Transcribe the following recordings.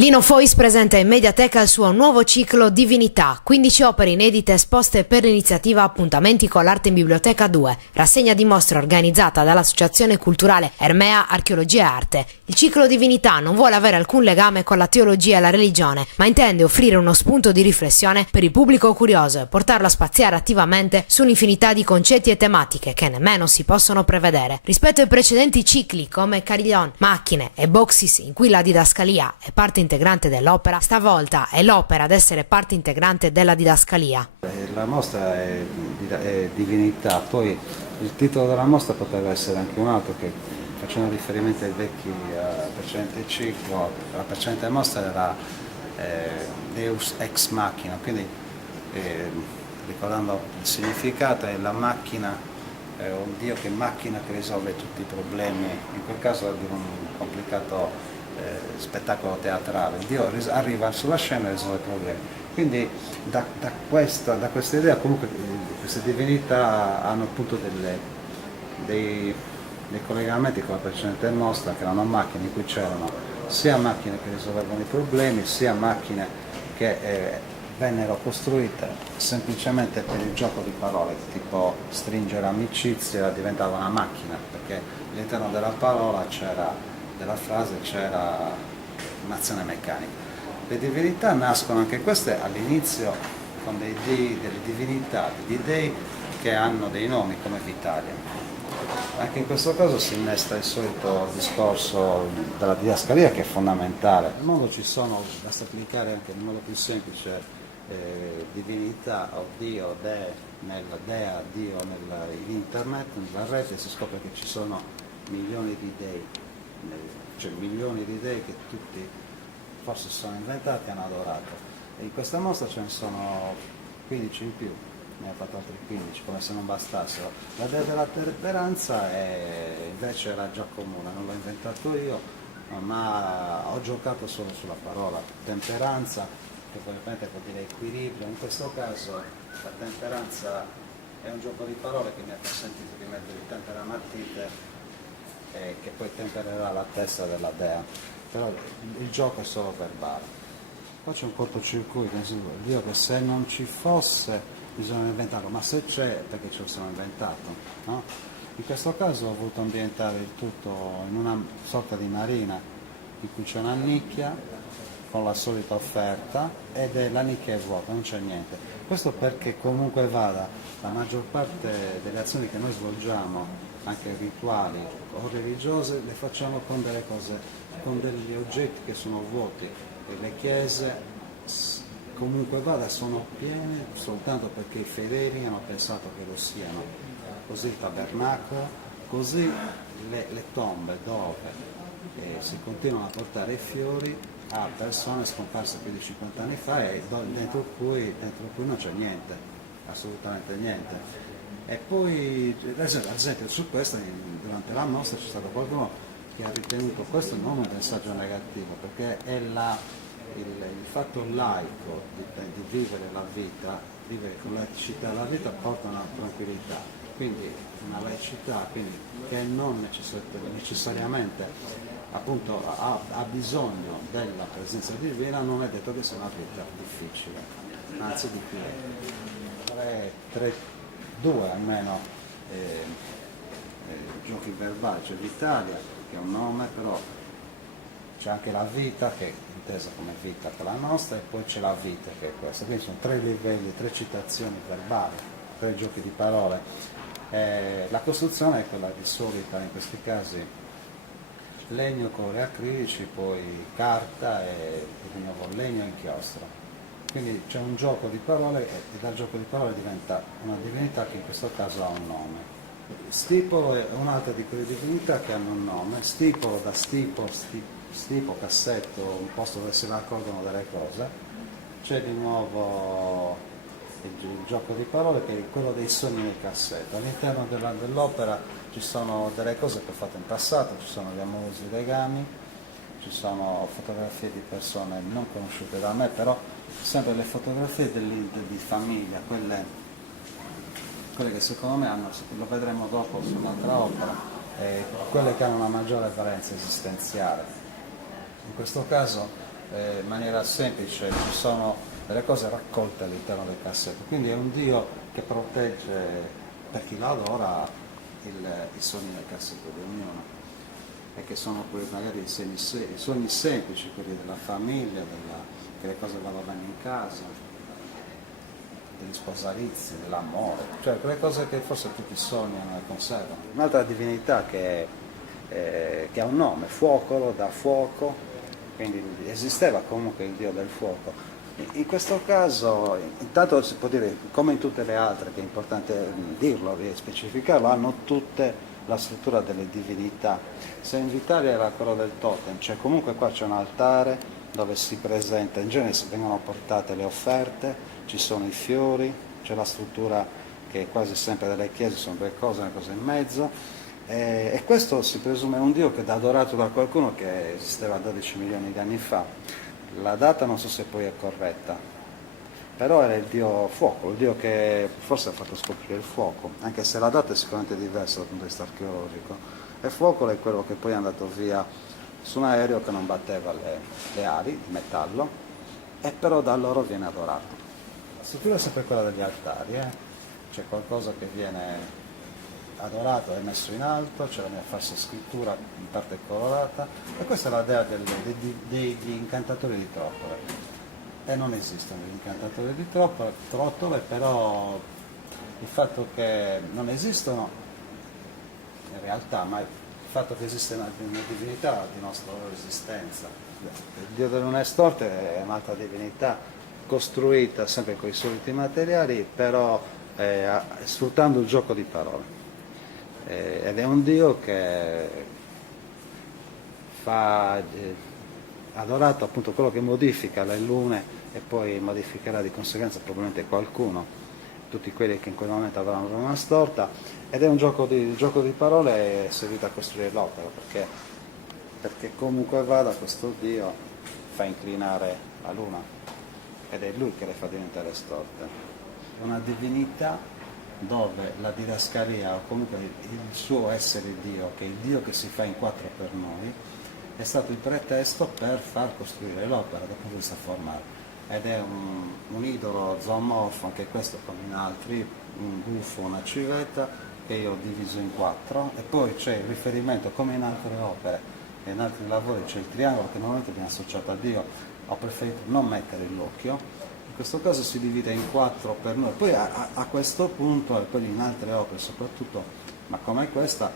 Lino Fois presenta in Mediateca il suo nuovo ciclo Divinità, 15 opere inedite esposte per l'iniziativa Appuntamenti con l'Arte in Biblioteca 2, rassegna di mostre organizzata dall'Associazione Culturale Ermea Archeologia e Arte. Il ciclo Divinità non vuole avere alcun legame con la teologia e la religione, ma intende offrire uno spunto di riflessione per il pubblico curioso e portarlo a spaziare attivamente su un'infinità di concetti e tematiche che nemmeno si possono prevedere. Rispetto ai precedenti cicli come Carillon, Macchine e Boxis, in cui la didascalia è parte integrante dell'opera, stavolta è l'opera ad essere parte integrante della didascalia. La mostra è Divinità, poi il titolo della mostra poteva essere anche un altro, che facendo riferimento ai vecchi precedenti ciclo, la precedente mostra era Deus ex machina, quindi ricordando il significato è la macchina, un Dio che macchina, che risolve tutti i problemi, in quel caso di un complicato spettacolo teatrale. Dio arriva sulla scena e risolve i problemi. Quindi da questa idea comunque queste divinità hanno appunto dei collegamenti con la precedente mostra, che erano macchine in cui c'erano sia macchine che risolvevano i problemi, sia macchine che vennero costruite semplicemente per il gioco di parole, tipo stringere amicizia diventava una macchina, perché all'interno della parola della frase c'era un'azione meccanica. Le divinità nascono anche queste all'inizio con dei dei, delle divinità, degli dei che hanno dei nomi come Vitalia. Anche in questo caso si innesta il solito discorso della didascalia, che è fondamentale. Nel mondo ci sono, basta applicare anche in modo più semplice, divinità o Dio, Dea, Dio in internet, nella rete, si scopre che ci sono milioni di dei, cioè milioni di dei che tutti forse si sono inventati e hanno adorato. E in questa mostra ce ne sono 15 in più, ne ho fatto altri 15, come se non bastassero. La dea della temperanza invece era già comune, non l'ho inventato io, ma ho giocato solo sulla parola temperanza, che ovviamente vuol dire equilibrio. In questo caso la temperanza è un gioco di parole che mi ha consentito di mettere il tempera matite, che poi tempererà la testa della dea, però il gioco è solo verbale. Poi c'è un cortocircuito, nel senso, Dio che se non ci fosse bisogna inventarlo, ma se c'è perché ce lo siamo inventato, no? In questo caso ho voluto ambientare il tutto in una sorta di marina in cui c'è una nicchia con la solita offerta ed è la nicchia è vuota, non c'è niente. Questo perché comunque vada, la maggior parte delle azioni che noi svolgiamo, anche rituali o religiose, le facciamo con delle cose, con degli oggetti che sono vuoti, e le chiese comunque vada sono piene soltanto perché i fedeli hanno pensato che lo siano. Così il tabernacolo, così le tombe dove si continuano a portare i fiori a persone scomparse più di 50 anni fa e dentro cui non c'è niente, assolutamente niente. E poi, ad esempio, su questo, durante la mostra c'è stato qualcuno che ha ritenuto questo non un messaggio negativo, perché è il fatto laico di vivere la vita, vivere con laicità la vita porta una tranquillità, quindi una laicità che non necessariamente appunto ha bisogno della presenza divina, non è detto che sia una vita difficile, anzi di più. Due almeno giochi verbali, c'è l'Italia che è un nome, però c'è anche la vita che è intesa come vita per la nostra, e poi c'è la vita che è questa, quindi sono 3 livelli, 3 citazioni verbali, 3 giochi di parole. La costruzione è quella di solita in questi casi: legno, colori acrilici, poi carta e di nuovo legno e inchiostro. Quindi c'è un gioco di parole e dal gioco di parole diventa una divinità che in questo caso ha un nome. Stipolo è un'altra di quelle divinità che hanno un nome. Stipolo da stipo, cassetto, un posto dove si raccolgono delle cose. C'è di nuovo il gioco di parole che è quello dei sogni nel cassetto. All'interno dell'opera ci sono delle cose che ho fatto in passato, ci sono gli amorosi legami, ci sono fotografie di persone non conosciute da me, però sempre le fotografie di famiglia, quelle che secondo me hanno, lo vedremo dopo su un'altra opera, quelle che hanno una maggiore valenza esistenziale. In questo caso in maniera semplice, ci sono delle cose raccolte all'interno del cassetto, quindi è un Dio che protegge per chi lo adora i sogni nel cassetto di ognuno, e che sono quelli, magari i sogni semplici, quelli della famiglia, che le cose vanno bene in casa, degli sposalizi, dell'amore, cioè quelle cose che forse tutti sognano e conservano. Un'altra divinità che ha un nome, Fuocolo, da fuoco, quindi esisteva comunque il dio del fuoco. In questo caso, intanto si può dire, come in tutte le altre, che è importante dirlo e specificarlo, hanno tutte la struttura delle divinità. Se in Italia era quello del totem, cioè comunque qua c'è un altare dove si presenta, in genere vengono portate le offerte, ci sono i fiori, c'è la struttura che quasi sempre delle chiese sono due cose, una cosa in mezzo, e questo si presume un dio che è adorato da qualcuno che esisteva 12 milioni di anni fa. La data non so se poi è corretta, però era il dio fuoco, il dio che forse ha fatto scoprire il fuoco, anche se la data è sicuramente diversa dal punto di vista archeologico. E fuoco è quello che poi è andato via su un aereo che non batteva le ali di metallo, e però da loro viene adorato. La struttura è sempre quella degli altari, c'è qualcosa che viene adorato e messo in alto, c'è la mia falsa scrittura in parte colorata, e questa è la dea degli incantatori di Trottole. E non esistono gli incantatori di Trottole, però il fatto che non esistono in realtà, ma il fatto che esiste una divinità dimostra la loro esistenza. Il dio delle lune storte è un'altra divinità costruita sempre con i soliti materiali, però sfruttando il gioco di parole. Ed è un dio che fa adorato appunto quello che modifica le lune, e poi modificherà di conseguenza probabilmente qualcuno, tutti quelli che in quel momento avranno la luna storta, ed è un gioco di parole servito a costruire l'opera, perché comunque vada questo dio fa inclinare la luna, ed è lui che le fa diventare storte. È una divinità dove la didascalia, o comunque il suo essere Dio, che è il Dio che si fa in quattro per noi, è stato il pretesto per far costruire l'opera dal punto di vista formale. Ed è un idolo zoomorfo, anche questo come in altri, un gufo, una civetta, che io ho diviso in quattro, e poi c'è il riferimento, come in altre opere e in altri lavori, c'è il triangolo che normalmente viene associato a Dio. Ho preferito non mettere l'occhio, in questo caso si divide in quattro per noi. Poi a questo punto, e poi in altre opere soprattutto, ma come questa,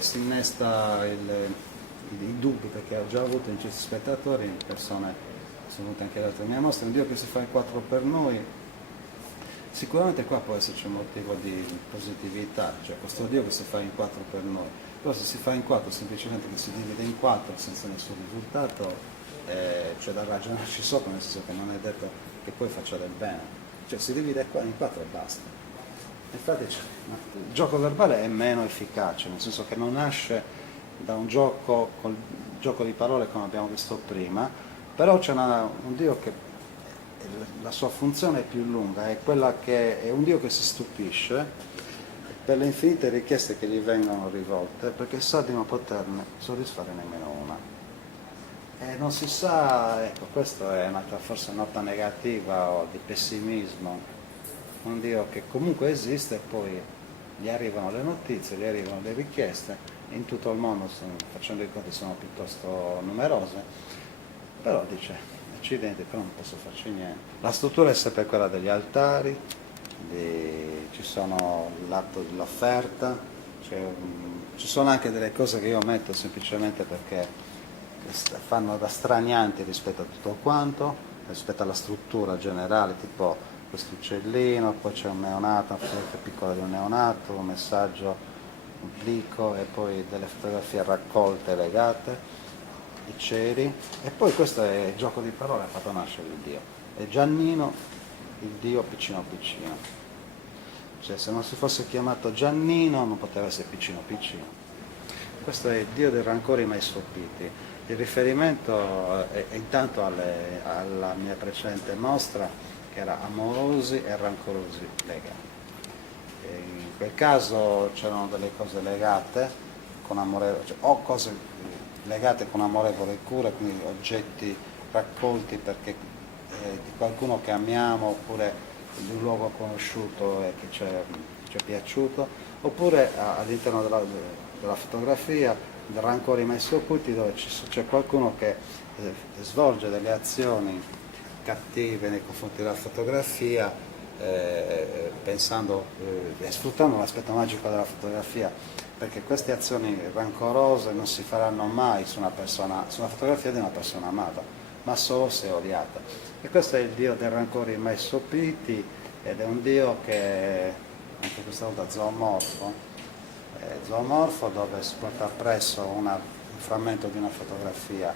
si innesta i dubbi, perché ho già avuto in certi spettatori, persone, sono venute anche le altre mie mostre, un Dio che si fa in quattro per noi. Sicuramente qua può esserci un motivo di positività, cioè questo Dio che si fa in quattro per noi, però se si fa in quattro semplicemente che si divide in quattro senza nessun risultato, cioè da ragionarci sopra, nel senso che non è detto che poi faccia del bene, cioè si divide in quattro e basta. Infatti il gioco verbale è meno efficace, nel senso che non nasce da un gioco col gioco di parole come abbiamo visto prima, però c'è un Dio che la sua funzione è più lunga, è quella che è un Dio che si stupisce per le infinite richieste che gli vengono rivolte, perché sa di non poterne soddisfare nemmeno una. E non si sa, ecco, questa è forse una nota negativa o di pessimismo, un Dio che comunque esiste, e poi gli arrivano le notizie, gli arrivano le richieste, in tutto il mondo, facendo i conti, sono piuttosto numerose, però dice, accidenti, però non posso farci niente. La struttura è sempre quella degli altari, ci sono l'atto dell'offerta, ci sono anche delle cose che io metto semplicemente perché fanno da stranianti rispetto a tutto quanto, rispetto alla struttura generale, tipo questo uccellino, poi c'è un neonato, una fotografia piccola di un neonato, un messaggio obliquo, e poi delle fotografie raccolte e legate, i ceri, e poi questo è il gioco di parole, ha fatto nascere il Dio. È Giannino, il Dio piccino piccino. Cioè se non si fosse chiamato Giannino non poteva essere piccino piccino. Questo è il Dio dei rancori mai sopiti. Il riferimento è intanto alla mia precedente mostra, che era amorosi e rancorosi legati. E in quel caso c'erano delle cose legate con amore, cioè, o cose legate con amorevole cura, quindi oggetti raccolti perché di qualcuno che amiamo, oppure di un luogo conosciuto e che ci è piaciuto, oppure all'interno della fotografia, dei rancori messi occulti, dove c'è qualcuno che svolge delle azioni cattive nei confronti della fotografia, pensando e sfruttando l'aspetto magico della fotografia, perché queste azioni rancorose non si faranno mai su una fotografia di una persona amata, ma solo se odiata. E questo è il Dio dei rancori mai sopiti, ed è un Dio che anche questa volta zoomorfo, dove si porta appresso un frammento di una fotografia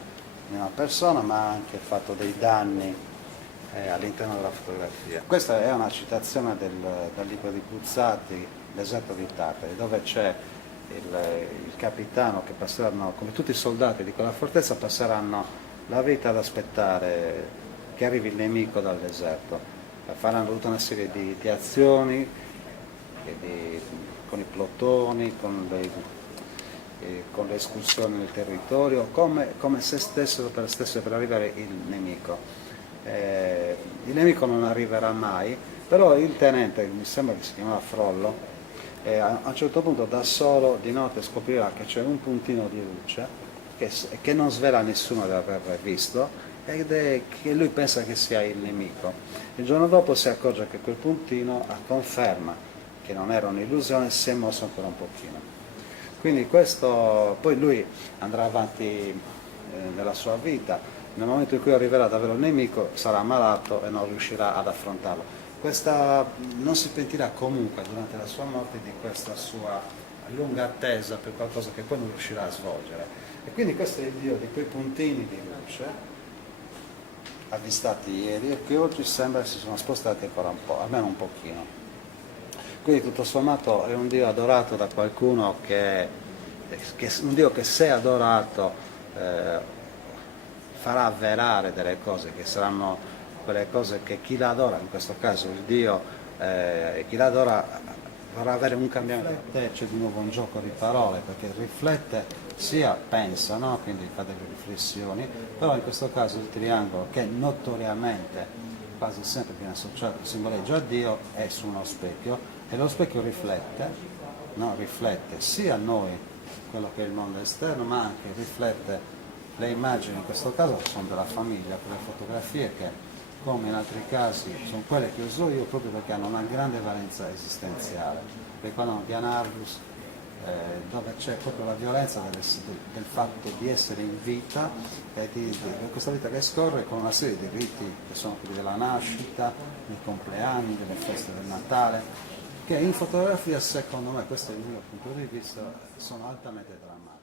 di una persona, ma ha anche fatto dei danni all'interno della fotografia. Questa è una citazione dal libro di Buzzati, Deserto di Tartari, dove c'è il capitano che passeranno, come tutti i soldati di quella fortezza, passeranno la vita ad aspettare che arrivi il nemico dal deserto. Faranno tutta una serie di azioni con i plotoni, con le escursioni nel territorio, come se stessero per arrivare il nemico. Il nemico non arriverà mai, però il tenente, mi sembra che si chiamava Frollo, a un certo punto da solo di notte scoprirà che c'è un puntino di luce che non svela a nessuno di aver visto, ed è che lui pensa che sia il nemico. Il giorno dopo si accorge che quel puntino conferma che non era un'illusione, si è mosso ancora un pochino. Quindi questo, poi lui andrà avanti nella sua vita. Nel momento in cui arriverà davvero il nemico sarà malato e non riuscirà ad affrontarlo. Non si pentirà comunque durante la sua morte di questa sua lunga attesa per qualcosa che poi non riuscirà a svolgere. E quindi questo è il Dio di quei puntini di luce avvistati ieri e che oggi sembra si sono spostati ancora un po', almeno un pochino. Quindi tutto sommato è un Dio adorato da qualcuno un Dio che, se adorato, farà avverare delle cose che saranno quelle cose che chi la adora, in questo caso il Dio, chi la adora vorrà avere un cambiamento. C'è di nuovo un gioco di parole, perché riflette sia pensa, no? Quindi fa delle riflessioni, però in questo caso il triangolo, che notoriamente quasi sempre viene associato, simboleggia a Dio, è su uno specchio, e lo specchio riflette, no? Riflette sia noi, quello che è il mondo esterno, ma anche riflette le immagini, in questo caso sono della famiglia, quelle fotografie che, come in altri casi, sono quelle che uso io proprio perché hanno una grande valenza esistenziale. Ricordano Dianardus, dove c'è proprio la violenza del fatto di essere in vita e di questa vita che scorre con una serie di riti che sono quelli della nascita, dei compleanni, delle feste del Natale, che in fotografia, secondo me, questo è il mio punto di vista, sono altamente drammatici.